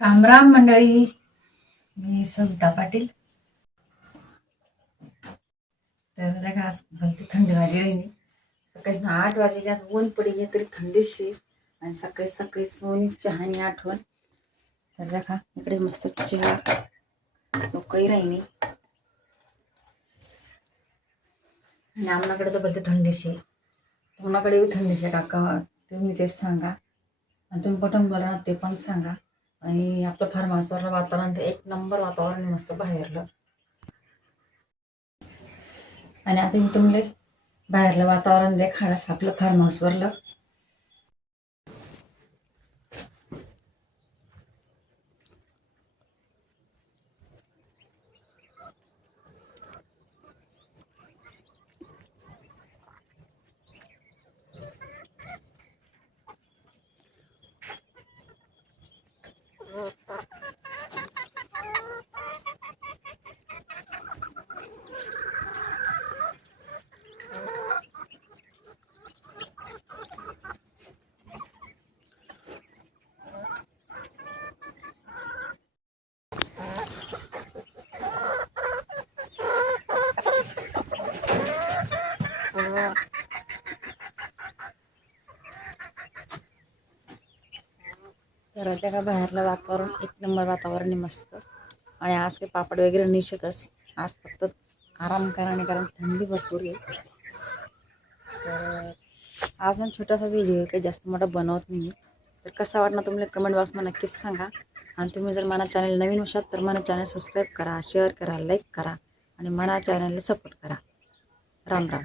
राम राम मंडळी. मी सविता पाटील. तर बघा आज भलती थंडी वाजली नाही सकाळी आठ वाजेल्या ऊन पडी तरी थंडीशी. आणि सकाळी सकाळी सोनी चहानी आठवण. तर बघा इकडे मस्त चहा. काही राहिली. आणि आमनाकडे तर भलती थंडीशी. तुम्हाकडे थंडीशी काका. तुम्ही तेच सांगा. आणि तुम्ही कुठून बोला ते पण सांगा. आणि आपलं फार्म हाऊसवरलं वातावरण ते एक नंबर वातावरण मस्त बाहेरलं. आणि आता मी तुम्हाला बाहेरलं वातावरण देखाडस आपलं फार्म हाऊसवरलं Yeah. तर त्या का बाहेरलं वातावरण एक नंबर वातावरण आहे मस्त. आणि आज काही पापड वगैरे नाही शकस आज फक्त आराम करा आणि कारण थंडी भरपूर आहे. तर आज ना छोटासाच व्हिडिओ आहे काही जास्त मोठा बनवत नाही तर कसा वाटणार तुम्हाला कमेंट बॉक्समध्ये नक्कीच सांगा. आणि तुम्ही जर मला चॅनल नवीन असाल तर मला चॅनल सबस्क्राईब करा शेअर करा लाईक करा आणि मला चॅनलला सपोर्ट करा. राम राम.